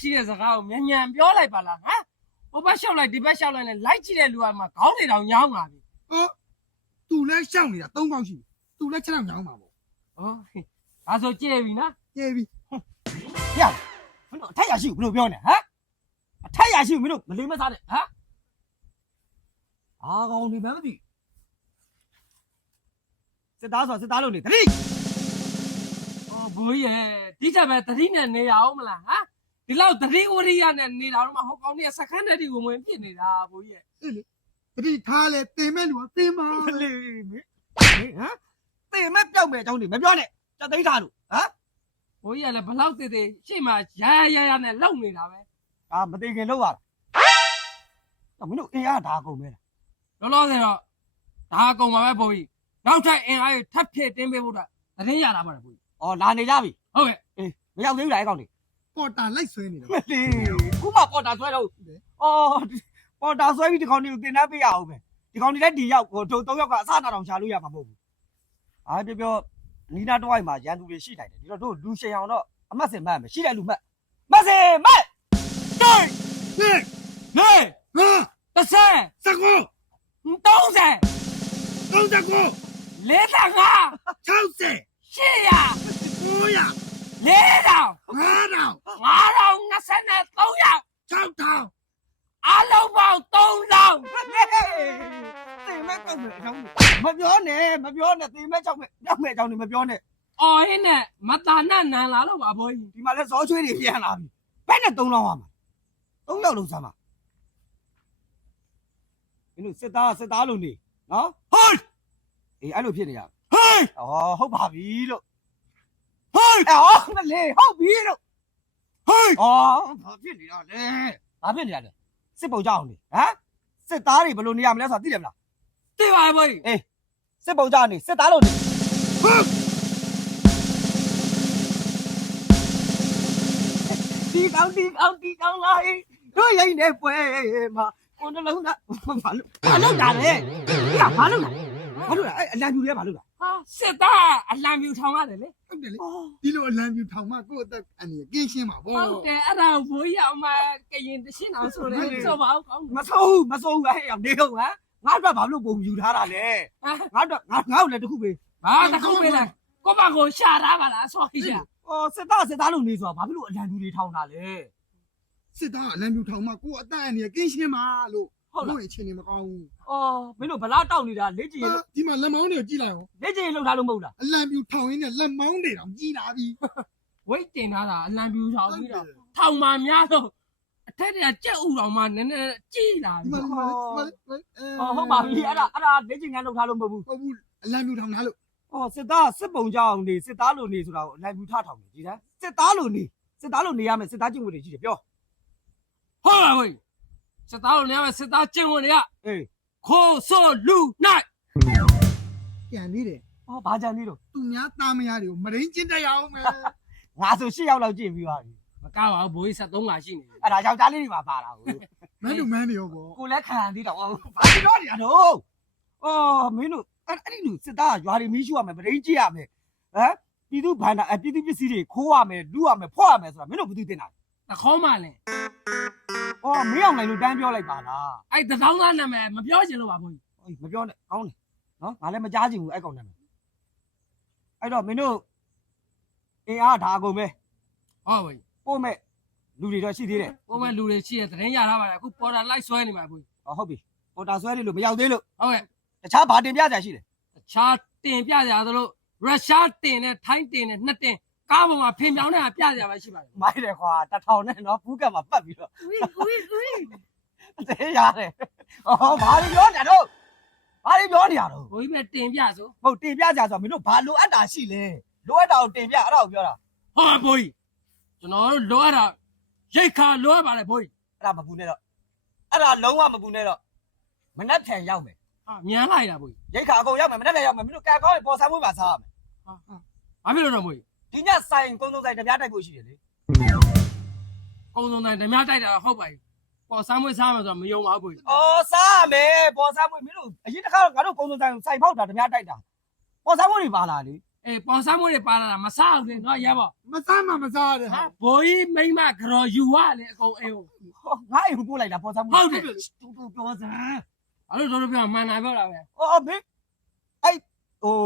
ရှိတဲ့စကားကိုမြန်မြန်ပြောလိုက်ပါလားဟမ်ဟိုဘက်လျှောက်လိုက်ဒီဘက်လျှောက်လိုက်နဲ့လိုက်ကြည့်တဲ့လူကမှခေါင်းတွေတောင်ညောင်းလာပြီဟောသူလည်းရှောက်နေတာ၃ပေါက်ရှိပြီသူလည်း6ညောင်းမှာပေါ့ဟောဒါဆိုကြည့်ပြီနော်ကျေပြီရမင်းတို့အထက်ရရှိဘူးဘယ်လိုပြောနေဟမ်အထက်ရရှိဘူးမင်းတို့မလေးမစားနဲ့ဟမ်အာကောင်ဒီမမသိစစ်သားဆိုစစ်သားလို့နေတတိဟောဘိုးကြီးရဲ့ဒီချက်ပဲသတိနဲ့နေရအောင်မလားဟမ် ဒီလောက်သတိဝရိယနဲ့နေတာတော့မှဟောကောင်းနေတဲ့စခန်းတည်းဒီဝင်ဝင်ဖြစ်နေတာဘိုးကြီးရဲ့တတိထားလဲတင်မဲ့လူကတင်ပါမလေးမင်းဟမ်တေမဲ့ပြောက်မဲ့အကြောင်းတွေမပြောနဲ့ကြက်သိမ်းထားလို့ဟမ်ဘိုးကြီးကလည်းဘလောက်သေးသေးရှေ့မှာရရရရနဲ့လုံနေတာပဲအာမသိခင်လောက်ရတာတော့မင်းတို့အင်အားဒါကုန်မဲလားလောလောဆယ်တော့ဒါအကုန်ပါပဲဘိုးကြီးနောက်ထပ်အင်အားကိုထပ်ဖြည့်တင်းပေးဖို့တော့သတင်းရတာပါလေဘိုးကြီးအော်လာနေကြပြီဟုတ်ကဲ့မရောက်သေးဘူးလားအဲ့ကောင်တွေ ပေါ်တာလိုက်ဆွဲနေတာမလေးခုမှပေါ်တာဆွဲတော့အော်ပေါ်တာဆွဲပြီးဒီကောင်တွေကိုတင်နှပ်ပေးရအောင်မယ်ဒီကောင်တွေလည်းဒီရောက်ဟိုတို့၃ယောက်ကအစနာတောင်ရှာလို့ရမှာမဟုတ်ဘူးအားပြောပြောနီနာတော့အိုင်မှာရန်သူတွေရှိနိုင်တယ်ဒီတော့တို့လူရှင်အောင်တော့အမတ်စင်မတ်မယ်ရှိတဲ့လူမတ်မတ်စင်မတ်တိတ်ဟဲ့နေဟာတစ်ဆယ်စကောသုံးဆယ်39လေးဆယ်ငါ60ရှစ်ရ900 လေးတောင်9000ငါးတောင်နှစ်ဆယ်နဲ့သုံးယောက်6000အလုံးပေါင်းသုံးတောင်တင်မဲ့တောက်မဲ့အကြောင်းမပြောနဲ့မပြောနဲ့တင်မဲ့ကြောက်မဲ့ကြောက်မဲ့အကြောင်းတွေမပြောနဲ့အော်ဟင်းနဲ့မတာနတ်နန်လာလို့ပါဘိုးကြီးဒီမှာလဲဇောချွေးတွေပြန်လာပြီဘယ်နဲ့၃လောင်းရမှာ၃ယောက်လုံးစမ်းပါမင်းတို့စစ်သားစစ်သားလို့နေနော်ဟိုးအေးအဲ့လိုဖြစ်နေရဟေးဩဟုတ်ပါပြီလို့ ဟေးအော်မလေးဟုတ်ပြီလို့ဟေးဩဘာဖြစ်နေတာလဲဘာဖြစ်နေတာလဲစစ်ပုံကြအောင်နေဟမ်စစ်သားတွေဘယ်လိုနေရမလဲဆိုတာသိတယ်မလားသိပါရဲ့ဘိုးကြီးစစ်ပုံကြနေစစ်သားလို့နေဒီကောင်းဒီကောင်းဒီကောင်းလာရေးတို့ရိုင်းနေပွဲမှာကိုယ်နှလုံးသားဘာလို့ဘာလို့တာလဲဒီကဘာလို့လဲဘာလို့လဲအဲ့အလံပြူလဲဘာလို့လဲ ဟာစစ်သားအလံပြူထောင်ရတယ်လေဟုတ်တယ်လေအော်ဒီလိုအလံပြူထောင်မှကိုယ့်အသက်အန္တရာယ်ကင်းရှင်းပါဗောဟုတ်တယ်အဲ့ဒါကိုဘိုးကြီးအောင်မကရင်တရှင်းအောင်ဆိုတယ်ဆိုပါအောင်ကောင်းမဆိုးမဆိုးဟဲ့အောင်နေတော့ဟမ်ငါတို့ဘာလို့ပုံယူထားတာလဲဟာငါတို့ငါငါ့ကိုလည်းတခုပေးဘာတခုပဲလားကိုမကိုရှာတာပါလားဆော်ကြီးရှာအော်စစ်သားစစ်သားလို့နေဆိုတာဘာဖြစ်လို့အလံပြူတွေထောင်တာလဲစစ်သားအလံပြူထောင်မှကိုယ့်အသက်အန္တရာယ်ကင်းရှင်းပါလို့ ဟုတ်လားတို့ရဲ့အချင်းနေမကောင်းဘူးအော်မင်းတို့ဗလားတောက်နေတာလက်ကြည့်ရင်ဟာဒီမှာလက်မောင်းတွေကိုကြည့်လိုက်အောင်လက်ကြည့်ရင်လှုပ်ထားလို့မဟုတ်လားအလံပြူထောင်ရင်းနဲ့လက်မောင်းတွေတောင်ကြီးလာပြီဝိတ်တင်ထားတာအလံပြူထောင်ပြီးတော့ထောင်မှများတော့အထက်တည်းကြက်ဥတော်မှနည်းနည်းကြည်လာဒီပြီမှာဒီမှာဒီမှာအော်ဟုတ်ပါပြီအဲ့ဒါအဲ့ဒါလက်ကြည့်ငန်းလှုပ်ထားလို့မဟုတ်ဘူးဟုတ်ဘူးအလံပြူထောင်ထားလို့အော်စစ်သားစစ်ပုံကြောင်နေစစ်သားလို့နေဆိုတာကိုအလံပြူထထောင်နေကြည်လားစစ်သားလို့နေစစ်သားလို့နေရမယ်စစ်သားကျင့်ဝတ်တွေရှိတယ်ပြောဟုတ်ပါဘူး စစ်သားတို့နေရာမှာစစ်သားကျင့်ဝင်တွေကအေးခိုးဆိုလူနိုင်ပြန်သေးတယ်အော်ဘာကြံနေတော့သူများသားမယားတွေကိုမရင်းချင်းတက်ရအောင်မယ်ငါဆို၈ယောက်လောက်ကျင့်ပြီးပါပြီမကားပါဘူးဘိုးကြီး73ခါရှိနေတယ်အဲ့ဒါယောက်ျားလေးတွေပါပါတာကိုမန်းတို့မန်းတွေရောဗောကိုလည်းခံရသေးတော့ဘာဖြစ်တော့နေရတော့အော်မင်းတို့အဲ့အဲ့ဒီလူစစ်သားကရွာတွေမီးရှို့ရမယ်ဗရင်ကြည့်ရမယ်ဟမ်ပြည်သူဘန္တာအပြည်သူပစ္စည်းတွေခိုးရမယ်လူရမယ်ဖွက်ရမယ်ဆိုတာမင်းတို့ဘယ်သူတင်တာလဲတခေါမှလည်း အော်မင်းအောင်နိုင်လို့တန်းပြောလိုက်ပါလားအဲ့တသောင်းသားနာမည်မပြောချင်လို့ပါဘိုးကြီးအေးမပြောနဲ့ကောင်းတယ်နော်ငါလည်းမကြားချင်ဘူးအဲ့ကောင်နဲ့အဲ့တော့မင်းတို့အင်အားဒါအကုန်ပဲဟုတ်ပါဘူးပို့မဲ့လူတွေတော့ရှိသေးတယ်ကိုမဲ့လူတွေရှိတဲ့သတင်းရထားပါလားအခုပေါ်တာလိုက်ဆွဲနေပါဘိုးကြီးဟောဟုတ်ပြီပေါ်တာဆွဲတယ်လို့မရောက်သေးလို့ဟုတ်ကဲ့တခြားဘာတင်ပြကြရှိတယ်တခြားတင်ပြကြသလိုရုရှားတင်နဲ့ထိုင်းတင်နဲ့နှစ်တင် ကားပေါ်မှာဖင်ပြောင်းနေတာပြကြပါရှိပါတယ်မိုက်တယ်ခွာတထောင်နဲ့နော်ဘူးကတ်မှာပတ်ပြီးတော့ဦးဦးဦးသေးရတယ်ဟောဘာလို့ပြောနေတော့ဘာလို့ပြောနေရတော့ဘိုးကြီးမဲ့တင်ပြဆိုဟုတ်တင်ပြကြဆိုတော့မင်းတို့ဘာလိုအပ်တာရှိလဲလိုအပ်တာကိုတင်ပြအဲ့ဒါကိုပြောတာဟောဘိုးကြီးကျွန်တော်တို့လိုရတာရိတ်ခါလိုရပါတယ်ဘိုးကြီးအဲ့ဒါမပူနဲ့တော့အဲ့ဒါလုံးဝမပူနဲ့တော့မနှက်ဖြန်ရောက်မယ်ဟာမြန်လိုက်တာဘိုးကြီးရိတ်ခါအကုန်ရောက်မယ်မနှက်ဖြန်ရောက်မယ်မင်းတို့ကံကောင်းရင်ပေါ်ဆန်းမွေးပါစားရမယ်ဘာဖြစ်လို့တော့ဘိုးကြီး ဒီညဆိုင်ကုန်းစုံဆိုင်တပြားတိုက်ဖို့ရှိတယ်လေကုန်းစုံတိုင်းဓမြတိုက်တာဟုတ်ပါပြီပေါ်ဆမ်းမွေးစားမယ်ဆိုတော့မယုံပါဘူးဘိုးကြီးအော်စားရမယ်ပေါ်ဆန်းမွေးမင်းတို့အရင်တစ်ခါငါတို့ကုန်းစုံဆိုင်ဆိုင်ဖောက်တာတပြားတိုက်တာပေါ်ဆန်းမွေးတွေပါလာလေအေးပေါ်စားမွေးတွေပါလာတာမစားဘူးလေနော်ရဲဘော်မစားမှမစားတယ်ဟာဟာဘိုးကြီးမိမကြော်ယူရလေအကုန်အေးဟုတ်ဟောငါအိမ်ကိုပို့လိုက်တာပေါ်စားမှုဟုတ်တယ်တူတူပြောစမ်းအဲ့လိုတော့ပြောမှန်တာပြောတာပဲအော်ဘေးအဲ့ဟို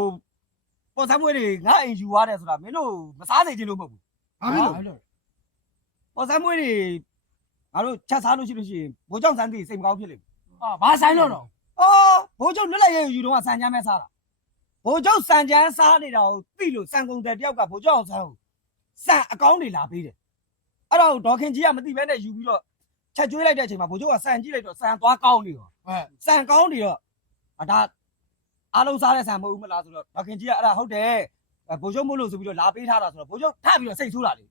ပေါ်စားမှုတွေငါအိမ်ယူရတယ်ဆိုတာမင်းတို့မစားစေချင်လို့မဟုတ်ဘူးဘာဖြစ်လို့အဲ့လိုပေါ်စားမှုတွေငါတို့ချက်စားလို့ရှိလို့ရှိရင်ဘိုးကြောင့်စမ်းသိစိတ်မကောင်းဖြစ်လိမ့်မယ်ဟာဘာဆိုင်လို့တော့အော်ဘိုးချုပ်လွတ်လိုက်ရဲ့ယူတော့စံချမ်းပဲစားတာဘိုးချုပ်စံချမ်းစားနေတာကိုသိလို့စံကုန်တဲ့တယောက်ကဘိုးချုပ်အောင်ဆန်းကိုစံအကောင်းတွေလာပေးတယ်အဲ့တော့ဒေါခင်ကြီးကမသိဘဲနဲ့ယူပြီးတော့ချက်ကျွေးလိုက်တဲ့အချိန်မှာဘိုးချုပ်ကစံကြည့်လိုက်တော့စံသွားကောင်းနေရောဟဲ့စံကောင်းနေတော့အဒါ အားလုံးစားတဲ့ဆံမဟုတ်ဘူးမလားဆိုတော့ဒေါခင်ကြီးကအဲ့ဒါဟုတ်တယ်အဲဘိုးချုပ်မို့လို့ဆိုပြီးတော့လာပေးထားတာဆိုတော့ဘိုးချုပ်ထပ်ပြီးတော့စိတ်ဆိုးတာလေဩ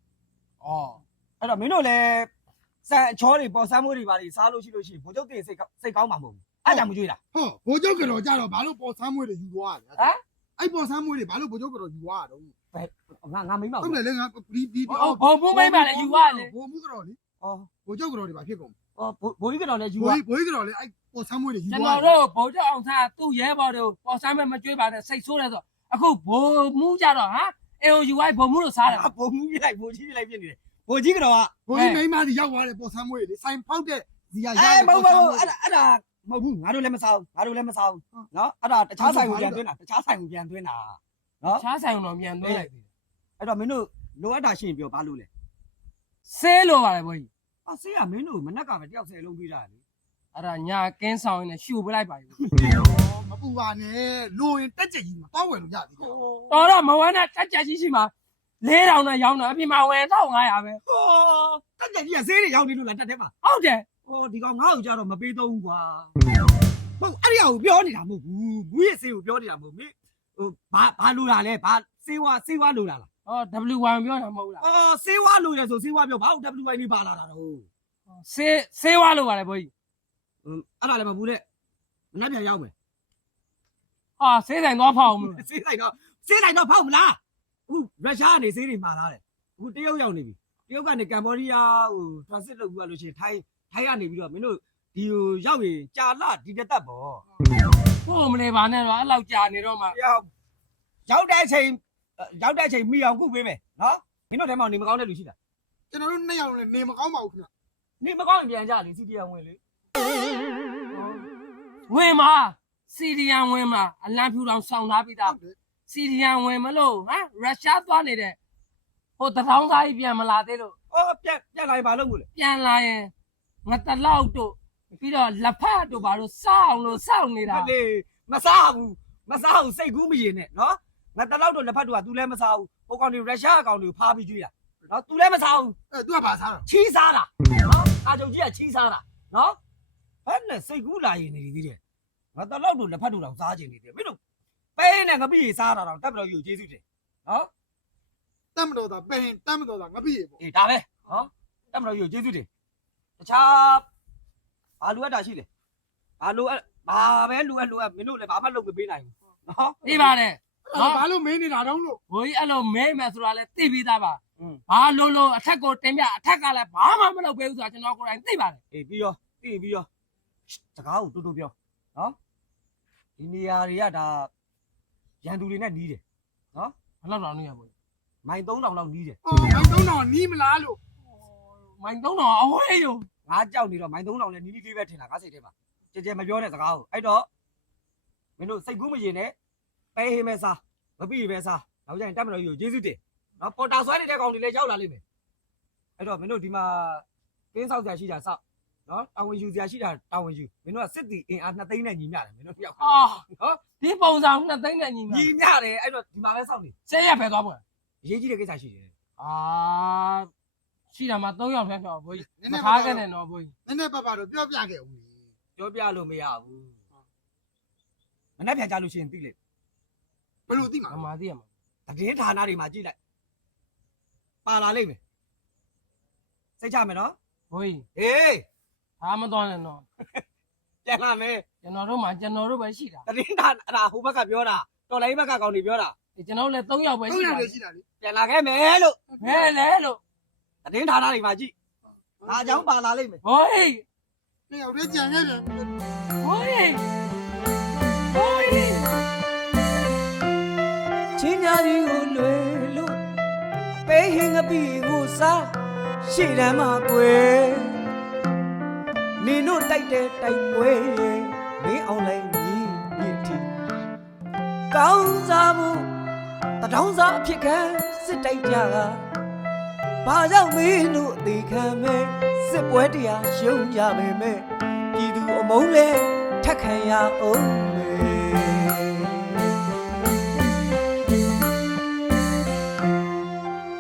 အဲ့တော့မင်းတို့လည်းစံအချောတွေပေါ်စမ်းမိုးတွေပါတွေစားလို့ရှိလို့ရှိရင်ဘိုးချုပ်တွေစိတ်ကောင်းစိတ်ကောင်းမှာမဟုတ်ဘူးအဲ့ဒါမကြွေးတာဟောဘိုးချုပ်ကတော့ကြတော့ဘာလို့ပေါ်ဆမ်းမွေးတွေယူသွားရလဲဟမ်အဲ့ပေါ်ဆမ်းမွေးတွေဘာလို့ဘိုးချုပ်ကတော့ယူသွားရတော့ငါငါမိမ့်ပါဟုတ်ဘူးတယ်လေငါဒီဒီဟိုဘုံဘုံမိမလည်းယူရလေဘိုးမှုကတော့လေအော်ဘိုးချုပ်ကတော့ဒီဘာဖြစ်ကုန်အော်ဘိုးကြီးကတော့လည်းယူဘိုးပါကြီးဘိုးကြီးကတော့လေအဲ့ ပေါ်ဆမ်းမွေးတွေယူကျွန်သွားတော်တို့ဘုံကျောက်အောင်သားသူ့ရဲဘော်တို့ပေါ်ဆိုင်မဲ့မကြွေးပါနဲ့စိတ်ဆိုးတယ်ဆိုအခုဘိုးမူးကြတော့ဟာအေယိုယူဝိုင်းဘုံမူးလို့စားတယ်အဘိုးမူကြီးလိုက်ဘိုးကြီးလိုက်ဖြစ်နေတယ်ဘိုးကြီးကတော့ဘိုးကြီးမိန်းမစီရောက်သွားတယ်ပေါ်ဆမ်းမွေးလေဆိုင်ဖောက်တဲ့ဇီယာရအဲမဟုတ်ပါဘူးအဲ့ဒါအဲ့ဒါမဟုတ်ဘူးငါတို့လည်းမစားဘူးငါတို့လည်းမစားဘူးနော်အဲ့ဒါတခြားဆိုင်ကိုပြန်သွင်းတာတခြားဆိုင်ကိုပြန်သွင်းတာနော်ချားဆိုင်တော့မြန်သွင်းလိုက်သေးတယ်အဲ့တော့မင်းတို့လိုအပ်တာရှိရင်ပြောဘာလို့လဲဆေးလို့ပါတယ်ဘိုးကြီး အဆေးကမင်းတို့မနက်ကပဲတယောက်ဆယ်လုံးပေးတာလေ အဲ့ဒါညာကင်းဆောင်နေရှူပလိုက်ပါဘူးမပူပါနဲ့လိုရင်တက်ကြကြီးမှာတောင်းဝယ်လို့ရသေးတယ်တော်တော့မဝမ်းနဲ့တက်ကြကြီးရှိမှာ4000နဲ့ရောင်းတာအပြင်မှာဝယ်1500ပဲဟောတက်ကြကြီးကဆေးတွေရောက်နေလို့လားတက်တယ်ပါဟုတ်တယ်ဟောဒီကောင်ငါ့ကိုကြတော့မပေးတော့ဘူးကွာဟုတ်အဲ့ဒီအောင်ပြောနေတာမဟုတ်ဘူးဘူးရဲ့ဆေးကိုပြောနေတာမဟုတ်မင်းဟိုဘာဘာလိုတာလဲဘာဆေးဝါဆေးဝါလိုတာလားဟော W1 ပြောတာမဟုတ်လားအော်ဆေးဝါလိုတယ်ဆိုဆေးဝါပြောဘာလို့ WI နေပါလာတာတော့ဆေးဆေးဝါလို့ပါတယ်ဘိုးကြီး အဲ့ဒါလည်းမဘူးတဲ့မနှက်ပြန်ရောက်မယ်ဟာဆေးဆိုင်သွားဖောက်အောင်မလို့ဆေးဆိုင်တော့ဆေးဆိုင်တော့ဖောက်မလားအခုရုရှားကနေဆေးတွေမှာလာတယ်အခုတရုတ်ရောက်နေပြီတရုတ်ကနေကမ်ဘောဒီးယားဟို transit လုပ်ပြီးသွားလို့ရှိရင်ထိုင်းထိုင်းကနေပြီးတော့မင်းတို့ဒီဟိုရောက်ရင်ကြာလာဒီတက်တက်ပေါ့ ကိုယ်မနေပါနဲ့တော့အဲ့လောက်ကြာနေတော့မှရောက်ရောက်တဲ့အချိန်ရောက်တဲ့အချိန်မိအောင်ကုပေးမယ်နော်မင်းတို့ထဲမှာနေမကောင်းတဲ့လူရှိတာကျွန်တော်တို့နှစ်ယောက်လည်းနေမကောင်းပါဘူးခင်ဗျနေမကောင်းရင်ပြန်ကြလေစီတီယံဝင်လေ ဝင်မှာစီရီယန်ဝင်မှာအလံဖြူတောင်ဆောင်းထားပြီးသားဟုတ်တယ်စီရီယန်ဝင်မလို့ဟမ်ရုရှားသွားနေတဲ့ဟိုတထောင်းသားကြီးပြန်မလာသေးလို့အော်ပြက်ပြက်လာရင်ဘာလုပ်မို့လဲပြန်လာရင်ငါတလောက်တို့ပြီးတော့လက်ဖက်တို့ဘာလို့စောင်းလို့စောင်းနေတာလေမစားဘူးမစားဘူးစိတ်ကူးမရင်နဲ့နော်ငါတလောက်တော့လက်ဖက်တူက तू လည်းမစားဘူးဟိုကောင်တွေရုရှားအကောင်တွေကိုဖားပြီးကြွေးတာနော် तू လည်းမစားဘူးအဲသူကဘာစားတာချီးစားတာနော်အာချုပ်ကြီးကချီးစားတာနော် ဟဲ့နဲ့စိတ်ကူးလာရင်နေသေးတယ်ငါတလောက်တော့လက်ဖက်တူတော့စားခြင်းနေတယ်မင်းတို့ပဲနဲ့ငပိရေစားတာတော့တက်ပြီးတော့ယူကျေးဇူးတယ်နော်တတ်မတော်တာပင်တတ်မတော်တာငါပြည့်ပေါ့အေးဒါပဲနော်တက်ပြီးတော့ယူကျေးဇူးတယ်တခြားဘာလိုအပ်တာရှိလဲဘာလိုအပ်ဘာပဲလိုအပ်လိုအပ်မင်းတို့လည်းဘာမှလုပ်မပေးနိုင်ဘူးနော်ပြီးပါတယ်ဘာလို့မင်းနေတာတော့လို့ဘိုးကြီးအဲ့လိုမဲမယ်ဆိုတာလဲသိပြီးသားပါอืมဘာလို့လို့အထက်ကိုတင်ပြအထက်ကလည်းဘာမှမလုပ်ပေးဘူးဆိုတာကျွန်တော်ကိုယ်တိုင်သိပါတယ်အေးပြီးရောပြီးပြီးရော စကားကိုတူတူပြောနော်ဒီနေရာတွေကဒါရန်သူတွေနဲ့နီးတယ်ဘယ်လောက်တောင်နေရဘိုးကြီးမိုင်3000လောက်နီးတယ်အော်မိုင်းတော့တော့နီးမလားလို့မိုင်3000အဝေးယူငါကြောက်နေတော့မိုင်3000လည်းနီးနီးလေးပဲထင်တာငါစိတ်ထဲမှာကြဲကြဲမပြောတဲ့စကားကိုအဲ့တော့မင်းတို့စိတ်ကူးမရင်နဲ့ပဲဟေးမဲစားမပြီးပဲစားနောက်ကျရင်တက်မလို့ယူကျေးဇူးတင်နော်ပေါ်တာဆွဲနေတဲ့ကောင်တွေလည်းရောက်လာလိမ့်မယ်အဲ့တော့မင်းတို့ဒီမှာကင်းဆောက်ကြရှိတာဆောက် နော်တာဝန်ယူစရာရှိတာတာဝန်ယူမင်းတို့ကစစ်တီအင်အားနှစ်သိန်းနဲ့ညီမျှတယ်မင်းတို့ပြောက်အာနော်ဒီပုံစံနှစ်သိန်းနဲ့ညီမညီမျှတယ်အဲ့တော့ဒီမှာပဲဆောက်နေဆဲရဖယ်သွားပွင့်အရေးကြီးတဲ့ကိစ္စရှိတယ်အာရှိတာမှ3ယောက်ထဲတော့ဘိုးကြီးမထားခဲ့နဲ့တော့ဘိုးကြီးနည်းနည်းပါပါတော့ပြောပြခဲ့ဦးလေပြောပြလို့မရဘူးမနေ့ပြန်ကြလို့ရှိရင်သိလေဘယ်လိုသိမှာအမှားသိရမှာသတင်းဌာနတွေမှာကြည့်လိုက်ပါလာလိမ့်မယ်စိတ်ချမယ်နော်ဘိုးကြီး ဟေး ဒါမတော်နဲ့တော့ပြန်လာမယ်ကျွန်တော်တို့မှကျွန်တော်တို့ပဲရှိတာသတင်းဌာနအဲ့ဒါဟိုဘက်ကပြောတာတော်လိုင်းဘက်ကကောင်တွေပြောတာကျွန်တော်လည်း3ယောက်ပဲသုံးရှိရတာလေရှိတာလေပြန်လာခဲ့မယ်လို့မဲလဲလို့သတင်းဌာနတွေမှာကြည့်ငါအကြောင်းပါလာလိမ့်မယ်ဘိုးကြီးနှစ်ယောက်တည်းကြံခဲ့တယ်ဘိုးကြီးဘိုးကြီးချချင်းညာကြီးကိုလွယ်လို့ပေးဟင်းငပိကိုစားရှေ့တမ်းမှာကွယ်န င်တို့တိုက်တဲ့တိုက်ပွဲရဲ့မင်းအောင်လိုက်ညီမြင့်တီကောင်းစားမှုတထောင်းစားအဖြစ်ခံစစ်တိုက်ကြတာဘာကြောင့်မင်းတို့အသေးခံမဲ့စစ်ပွဲတရားရှုံးကြပေမဲ့ပြည်သူအမုန်းလဲထက်ခံရအောင်မေ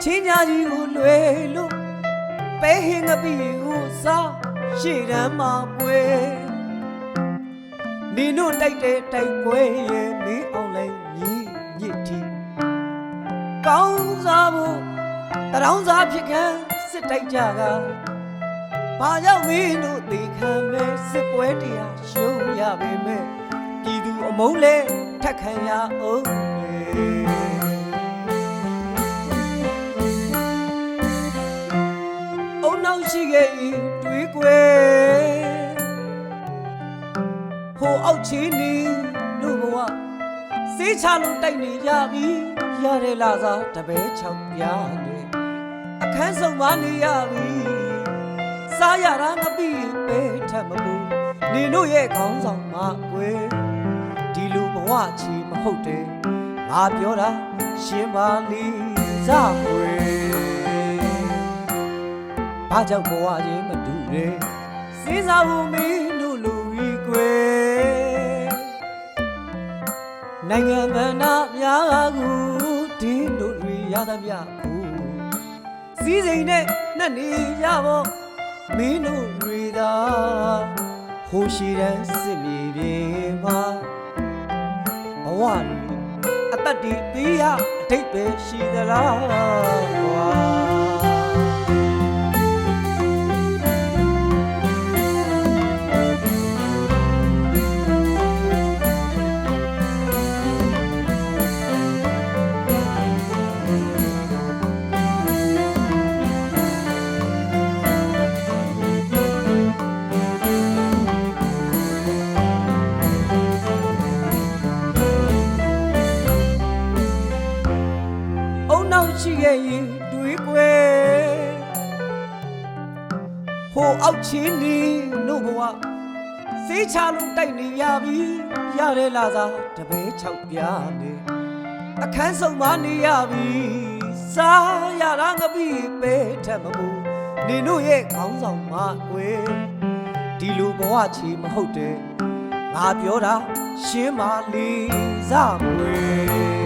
ချင်းညာကြီးကိုလွယ်လို့ပဲဟင်းငပိကိုစား ရှေ့တမ်းမှာပွဲနေတို့တိုက်တဲ့တိုက်ပွဲရဲ့မင်းအောင်လိုက်ညီညစ်တီကောင်းစားဖို့တရောင်းစားဖြစ်ခံစစ်တိုက်ကြတာဘာကြောင့်မင်းတို့သေခံမဲ့စစ်ပွဲတရားရှုံးရပေမဲ့ပြည်သူအမုန်းလဲထက်ခံရအောင်မယ်အုံနောက်ရှိခဲ့ရင်တွေး ကွယ်ဟိုအောက်ချီနေလို့ဘဝစေးချလို့တိုက်နေကြပြီရတဲ့လာစားတပည့်ချောက်ပြားနေအခန်းဆုံးမနေရပြီစားရတာမပြီးပဲထက်မပူနေတို့ရဲ့ခေါင်းဆောင်မကွယ်ဒီလူဘဝချီမဟုတ်တယ်ငါပြောတာရှင်းပါလိစကွယ်ဘာကြောင့်ဘဝချင်းမတူ တယ်စေးစားဖို့မင်းတို့လူကြီးကွယ်နိုင်ငံဗန္ဒများကိုဒီတို့တွေရသမျှကိုစီးစိမ်နဲ့နှက်နေရဖို့မင်းတို့တွေသာဟိုရှိတဲ့စစ်မြေပြင်မှာဘဝတွေအသက်တွေပေးရအတိတ်ပဲရှိသလားကွာ နောက်ရှိခဲ့ရင်တွေးကွယ်ဟိုအောက်ချင်းနေတို့ဘဝစေးချလို့တိုက်နေရပြီရတဲ့လာစားတပည့်၆ပြားနေအခန်းဆုံးမနေရပြီစားရတာငပိပဲထက်မပူနေတို့ရဲ့ခေါင်းဆောင်မကွယ်ဒီလိုဘဝချီမဟုတ်တယ်ငါပြောတာရှင်းပါလေစကွယ်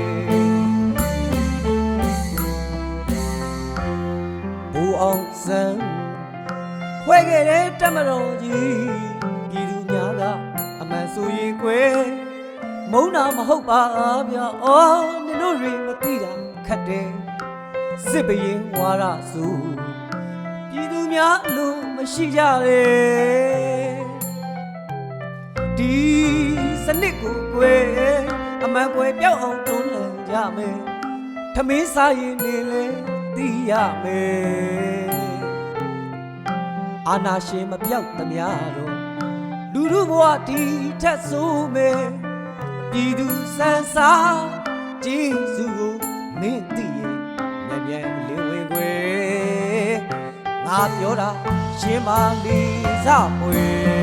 ခဲ့တဲ့တမတော်ကြီးပြည်သူများကအမှန်ဆိုရင်ကွယ်မုန်းတာမဟုတ်ပါဗျာအော်နင်တို့တွေမသိတာခက်တယ်စစ်ဘရင်ဝါရစုပြည်သူများအလိုမရှိကြလေဒီစနစ်ကိုကွယ်အမှန်ကွယ်ပြောက်အောင်တွန်းလှန်ကြမယ်ထမင်းစားရင်နေလေသိရမယ် အာနာရှင်မပြောက်သမျှတော့လူလူဘဝဒီထက်ဆိုးမယ်ပြည်သူစံစားဂျေစုကိုမင်းသိရင်မြန်မြန်လင်းဝင်ွယ်ငါပြောတာရှင်းပါလိစမွေ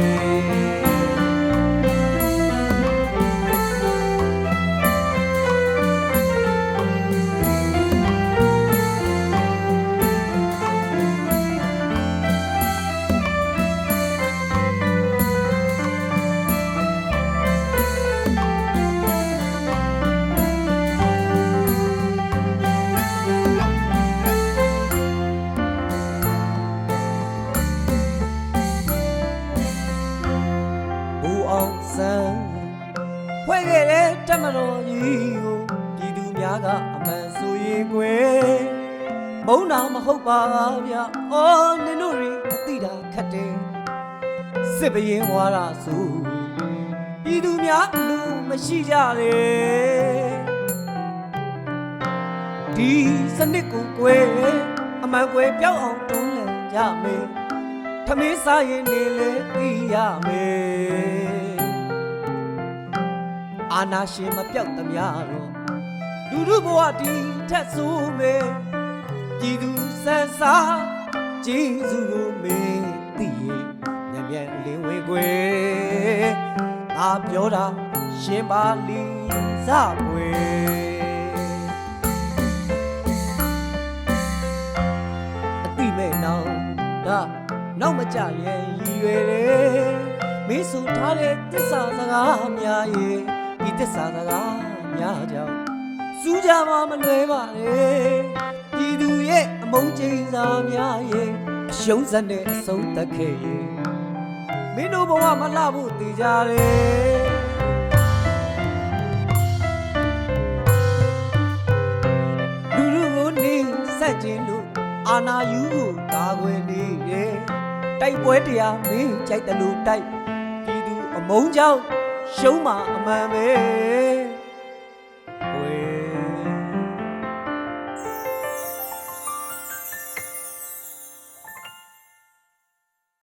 အော်နင်တို့တွေမသိတာခက်တယ်စစ်ဘရင်ဝါရဆိုပြည်သူများအလိုမရှိကြလေဒီစနစ်ကိုကွယ်အမှန်ကွယ်ပြောင်းအောင်တွန်းလှန်ကြမယ်ထမင်းစားရင်နေလေသိရမယ်အာနာရှင်မပြောက်သမျှတော့လူလူဘဝတီထက်ဆိုးမေပြည်သူဆန်းစား ဂျေစုကိုမေသိရင်ညံ့ညံ့လင်းဝင်ခွေငါပြောတာရှင်းပါလီစခွေအတိမဲ့နောင်ဒါနောက်မကြရဲ့ရည်ရွယ်တယ်မင်းဆိုထားတဲ့တစ္ဆာစကားများရဲ့ဒီတစ္ဆာစကားများကြောင့်စူးကြမှာမလွယ်ပါနဲ့ပြည်သူရဲ့အ မုန်းချိန်စာများရဲ့အရှုံးစက်နဲ့အဆုံးသက်ခဲ့ရဲ့မင်းတို့ဘဝမလှဖို့တည်ကြတယ်လူလူကိုနေစက်ကျင်လို့အာနာယူကိုကာကွယ်နေတယ်တိုက်ပွဲတရားမင်းကြိုက်တယ်လို့တိုက်ပြည်သူအမုန်းကြောင့်ရှုံးမှာအမှန်ပဲ